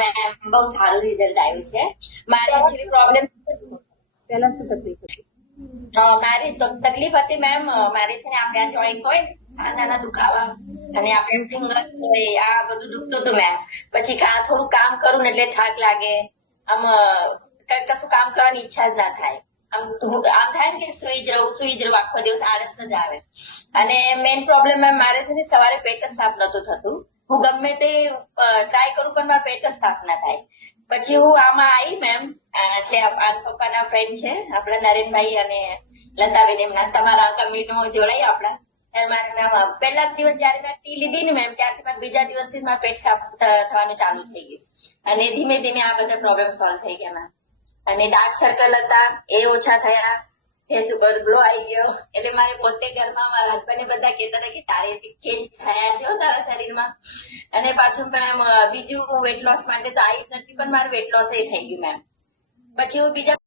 Ma'am બહુ સારું result આવ્યું છે. મારે એકચ્યુઅલી પ્રોબ્લેમ પહેલા શું તકલીફ હતી? મારી તકલીફ હતી મેમ, મારી છે ને આપણે આ જોઈન્ટ હોય ને સાંધાના દુખાવા અને આપણે ફિંગર હોય આ બધું દુખતું હતું મેમ. પછી થોડું કામ કરું ને એટલે થાક લાગે, આમ કશું કામ કરવાની ઈચ્છા જ ના થાય. આમ થાય ને કે સુઈ જવું આખો દિવસ આળસ જ આવે. અને મેઇન પ્રોબ્લેમ મેમ મારે છે ને સવારે પેટ જ સાફ નતું થતું. હું ગમે તે ટ્રાય કરું પણ મારા પેટ જ સાફ ના થાય. પછી હું આમાં આવી મેમ, એટલે પપ્પાના ફ્રેન્ડ છે આપણા નરેનભાઈ અને લતાબેન, એમના તમારા કમ્યુનિટીમાં જોડાઈ આપણા. મારા પહેલા દિવસ જયારે મેં ટી લીધી ને મેમ, ત્યારથી મારા બીજા દિવસથી મારા પેટ સાફ થવાનું ચાલુ થઈ ગયું. અને ધીમે ધીમે આ બધા પ્રોબ્લેમ સોલ્વ થઈ ગયા મેમ. અને ડાર્ક સર્કલ હતા એ ઓછા થયા, ફેસ ઉપર ગ્લો આવી ગયો. એટલે મારે પોતે ઘરમાં મારા હસબન્ડ ને બધા કહેતા હતા કે તારે ચેન્જ થયા છે તારા શરીરમાં. અને પાછું મેમ બીજું વેટ લોસ માટે તો આવી જ નથી, પણ મારું વેટ લોસ એ થઈ ગયું મેમ. પછી હું બીજા